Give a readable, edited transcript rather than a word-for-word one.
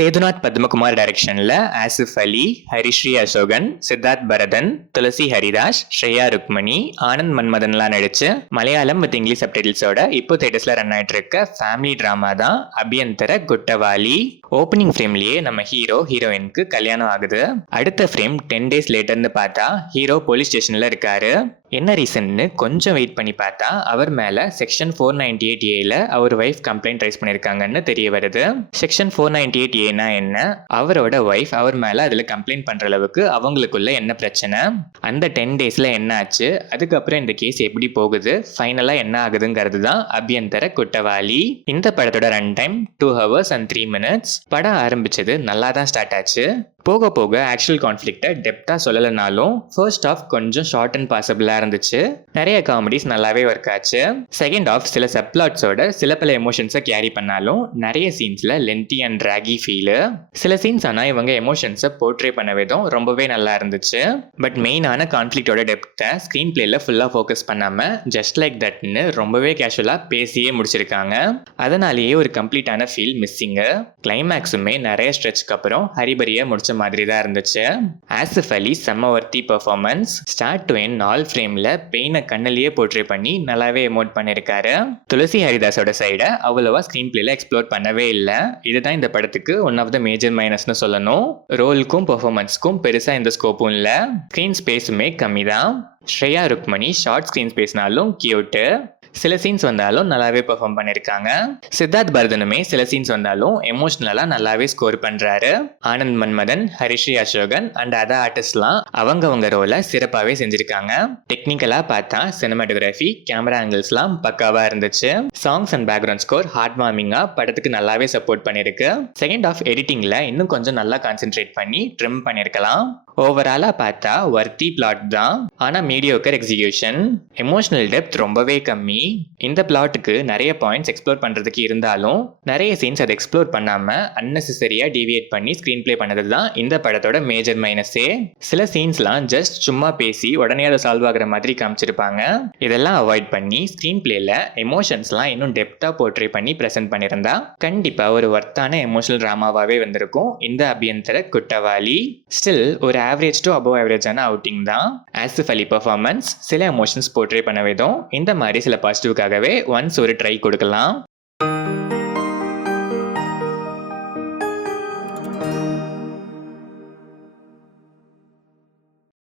சேதுநாத் பத்மகுமார் டைரக்ஷன்ல ஆசிஃப் அலி, ஹரிஸ்ரீ அசோகன், சித்தார்த் பரதன், துளசி ஹரிதாஸ், ஸ்ரேயா ருக்மணி, ஆனந்த் மன்மதன்லாம் நடிச்சு Malayalam with English சப்டைட்டில்ஸோட இப்போ தேட்டர்ஸ்ல ரன் ஆயிட்டு இருக்க ஃபேமிலி டிராமா தான் அபியந்தர குட்டவாலி. ஓப்பனிங் ஃப்ரேம்லயே நம்ம ஹீரோயினுக்கு கல்யாணம் ஆகுது. அடுத்த ஃப்ரேம் 10 days லேட்டர்னு பார்த்தா ஹீரோ போலீஸ் ஸ்டேஷன்ல இருக்காரு. என்ன ரீசன்னு கொஞ்சம் வெயிட் பண்ணி பார்த்தா அவர் மேல செக்ஷன் 498A அவர் ஒய்ஃப் கம்ப்ளைண்ட் ரைஸ் பண்ணிருக்காங்கன்னு தெரிய வருது. செக்ஷன் 498A என்ன, அவரோட ஒய்ஃப் அவர் மேல அதுல கம்ப்ளைண்ட் பண்ற அளவுக்கு அவங்களுக்குள்ள என்ன பிரச்சனை, அந்த 10 daysல என்ன ஆச்சு, அதுக்கப்புறம் இந்த கேஸ் எப்படி போகுது, ஃபைனலா என்ன ஆகுதுங்கிறது தான் அபியந்தர குட்டவாலி. இந்த படத்தோட run time 2 hours and 3 minutes. படம் ஆரம்பிச்சது நல்லா தான் ஸ்டார்ட் ஆச்சு. போக போக ஆக்சுவல் கான்ஃப்ளிக்டை டெப்தா சொல்லலைனாலும் ஃபர்ஸ்ட் ஆஃப் கொஞ்சம் ஷார்ட் அண்ட் பாசிபிளா இருந்துச்சு. நிறைய காமெடிஸ் நல்லாவே ஒர்க் ஆச்சு. செகண்ட் ஆஃப் சில சப்ளாட்ஸோட சில பல எமோஷன்ஸை கேரி பண்ணாலும் நிறைய சீன்ஸ்ல லென்த்தி அண்ட் ட்ராகி ஃபீலு. சில சீன்ஸ் ஆனால் இவங்க எமோஷன்ஸை போர்ட்ரே பண்ண விதம் ரொம்பவே நல்லா இருந்துச்சு. பட் மெயினான கான்ஃப்ளிக்டோட டெப்த்தை ஸ்க்ரீன் பிளேல ஃபுல்லாக ஃபோக்கஸ் பண்ணாம ஜஸ்ட் லைக் தட்னு ரொம்பவே கேஷுவலாக பேசியே முடிச்சிருக்காங்க. அதனாலேயே ஒரு கம்ப்ளீட்டான ஃபீல் மிஸ்ஸிங்கு. கிளைமேக்ஸுமே நிறைய ஸ்ட்ரெச்சுக்கு அப்புறம் ஹரிபரியை முடிச்ச மாதிரி தான் இருந்துச்சு. ஆசிஃப் அலி செம்ம வர்த்தி performance. Start to end all ஃப்ரேம்ல பெயினை கண்ணிலேயே போர்ட்ரே பண்ணி நல்லாவே எமோட் பண்ணிருக்காரு. துளசி ஹரிதாஸோட சைடை அவ்வளவா ஸ்கிரீன் பிளேல எக்ஸ்ப்ளோர் பண்ணவே இல்லை. இதுதான் இந்த படத்துக்கு ஒன் ஆஃப் த மேஜர் மைனஸ்னு சொல்லணும். ரோலுக்கும் பெர்ஃபார்மன்ஸ்க்கும் பெருசா இந்த ஸ்கோப்பும் இல்லை. ஸ்கிரீன் ஸ்பேஸுமே கம்மி தான். ஸ்ரேயா ருக்மணி ஷார்ட் ஸ்கிரீன் ஸ்பேஸ்னாலும் கியூட்டு. சில சீன்ஸ் வந்தாலும் நல்லாவே பெர்ஃபார்ம் பண்ணிருக்காங்க. சித்தார்த் பரதனுமே சில சீன்ஸ் வந்தாலும் எமோஷனலா நல்லாவே ஸ்கோர் பண்றாரு. ஆனந்த் மன்மதன், ஹரிஸ்ரீ அசோகன் அண்ட் அதர் ஆர்டிஸ்ட்லாம் அவங்க ரோலை சிறப்பாகவே செஞ்சிருக்காங்க. டெக்னிக்கலா பார்த்தா சினிமாட்டோகிராஃபி, கேமரா ஆங்கிள்ஸ்லாம் பக்காவா இருந்துச்சு. Songs and background score heart வார்மிங்கா படத்துக்கு நல்லாவே சப்போர்ட் பண்ணிருக்கு. செகண்ட் ஆஃப் எடிட்டிங்ல இன்னும் கொஞ்சம் நல்லா கான்சென்ட்ரேட் பண்ணி ட்ரிம் பண்ணிருக்கலாம். ஓவராலா பார்த்தா வர்த்தி பிளாட் தான், ஆனா மீடியோக்கர் எக்ஸிகியூஷன். எமோஷனல் டெப்த் ரொம்பவே கம்மி. இந்த பிளாட்டுக்கு நிறைய பாயிண்ட்ஸ் எக்ஸ்ப்ளோர் பண்றதுக்கு இருந்தாலும் நிறைய சீன்ஸ் அதை எக்ஸ்ப்ளோர் பண்ணாம அன்னெசரியா டிவியேட் பண்ணி ஸ்கிரீன் பிளே பண்ணது தான் இந்த படத்தோட மேஜர் மைனஸே. சில சீன்ஸ்லாம் ஜஸ்ட் சும்மா பேசி உடனே அதை சால்வ் ஆகுற மாதிரி காமிச்சிருப்பாங்க. இதெல்லாம் அவாய்ட் பண்ணி ஸ்கிரீன் பிளேல எமோஷன்ஸ்லாம் இன்னும் டெப்தா போர்ட்ரே பண்ணி பிரசன்ட் பண்ணியிருந்தா கண்டிப்பா ஒரு வர்த்தான எமோஷனல் டிராமாவாவே வந்திருக்கும் இந்த அபியந்தர குட்டவாலி. ஸ்டில் ஒரு ஆவரேஜ் டு அபவ் ஆவரேஜான அவுட்டிங் தான். ஆசிஃப் அலி பெர்ஃபார்மன்ஸ், சில எமோஷன்ஸ் போர்ட்ரே பண்ண விதம், இந்த மாதிரி சில பாசிட்டிவ்காகவே ஒன்ஸ் ஒரு ட்ரை கொடுக்கலாம்.